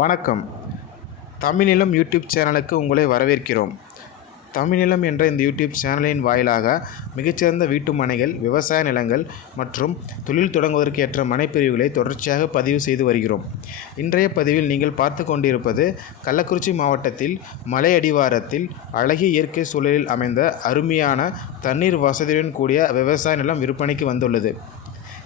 வணக்கம். தமிழ்நிலம் யூடியூப் சேனலுக்கு உங்களை வரவேற்கிறோம். தமிழ்நிலம் என்ற இந்த யூடியூப் சேனலின் வாயிலாக மிகச்சிறந்த வீட்டு மனைகள், விவசாய நிலங்கள் மற்றும் தொழில் தொடங்குவதற்கு ஏற்ற மனைப்பிரிவுகளை தொடர்ச்சியாக பதிவு செய்து வருகிறோம். இன்றைய பதிவில் நீங்கள் பார்த்து கொண்டிருப்பது கள்ளக்குறிச்சி மாவட்டத்தில் மலை அடிவாரத்தில் அழகிய இயற்கை சூழலில் அமைந்த அருமையான தண்ணீர் வசதியுடன் கூடிய விவசாய நிலம் விற்பனைக்கு வந்துள்ளது.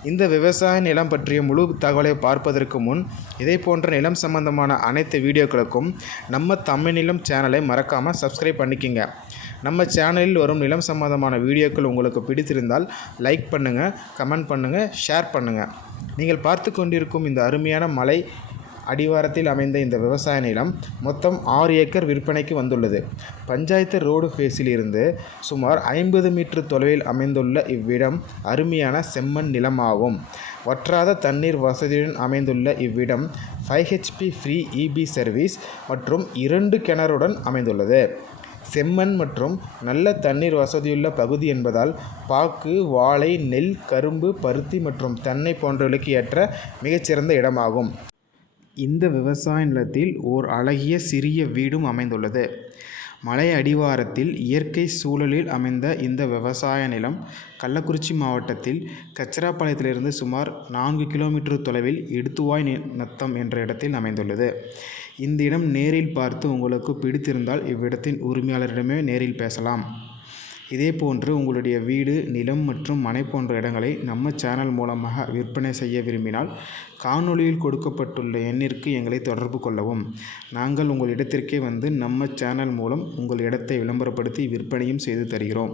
இந்த விவசாய நிலம் பற்றிய முழு தகவலை பார்ப்பதற்கு முன் இதே போன்ற நிலம் சம்பந்தமான அனைத்து வீடியோக்களுக்கும் நம்ம தமிழ்நிலம் சேனலை மறக்காமல் சப்ஸ்கிரைப் பண்ணிக்கங்க. நம்ம சேனலில் வரும் நிலம் சம்பந்தமான வீடியோக்கள் உங்களுக்கு பிடித்திருந்தால் லைக் பண்ணுங்கள், கமெண்ட் பண்ணுங்கள், ஷேர் பண்ணுங்கள். நீங்கள் பார்த்து கொண்டிருக்கும் இந்த அருமையான மலை அடிவாரத்தில் அமைந்த இந்த விவசாய நிலம் மொத்தம் 6 ஏக்கர் விற்பனைக்கு வந்துள்ளது. பஞ்சாயத்து ரோடு ஃபேஸில் இருந்து சுமார் 50 மீட்டர் தொலைவில் அமைந்துள்ள இவ்விடம் அருமையான செம்மண் நிலமாகும். வற்றாத தண்ணீர் வசதியுடன் அமைந்துள்ள இவ்விடம் 5 HP ஃப்ரீ EB சர்வீஸ் மற்றும் 2 கிணறுடன் அமைந்துள்ளது. செம்மண் மற்றும் நல்ல தண்ணீர் வசதியுள்ள பகுதி என்பதால் பாக்கு, வாழை, நெல், கரும்பு, பருத்தி மற்றும் தென்னை போன்றவர்களுக்கு ஏற்ற மிகச்சிறந்த இடமாகும். இந்த விவசாய நிலத்தில் ஓர் அழகிய சிறிய வீடும் அமைந்துள்ளது. மலை அடிவாரத்தில் இயற்கை சூழலில் அமைந்த இந்த விவசாய நிலம் கள்ளக்குறிச்சி மாவட்டத்தில் கச்சராபாளையத்திலிருந்து சுமார் 4 கிலோமீட்டர் தொலைவில் எடுத்துவாய் நத்தம் என்ற இடத்தில் அமைந்துள்ளது. இந்த இடம் நேரில் பார்த்து உங்களுக்கு பிடித்திருந்தால் இவ்விடத்தின் உரிமையாளரிடமே நேரில் பேசலாம். இதேபோன்று உங்களுடைய வீடு, நிலம் மற்றும் மனை போன்ற இடங்களை நம்ம சேனல் மூலமாக விற்பனை செய்ய விரும்பினால் காணொளியில் கொடுக்கப்பட்டுள்ள எண்ணிற்கு எங்களை தொடர்பு கொள்ளவும். நாங்கள் உங்கள் இடத்திற்கே வந்து நம்ம சேனல் மூலம் உங்கள் இடத்தை விளம்பரப்படுத்தி விற்பனையும் செய்து தருகிறோம்.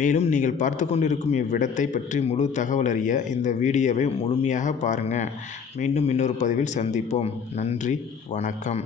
மேலும் நீங்கள் பார்த்து கொண்டிருக்கும் இவ்விடத்தை பற்றி முழு தகவல் அறிய இந்த வீடியோவை முழுமையாக பாருங்கள். மீண்டும் இன்னொரு பதிவில் சந்திப்போம். நன்றி, வணக்கம்.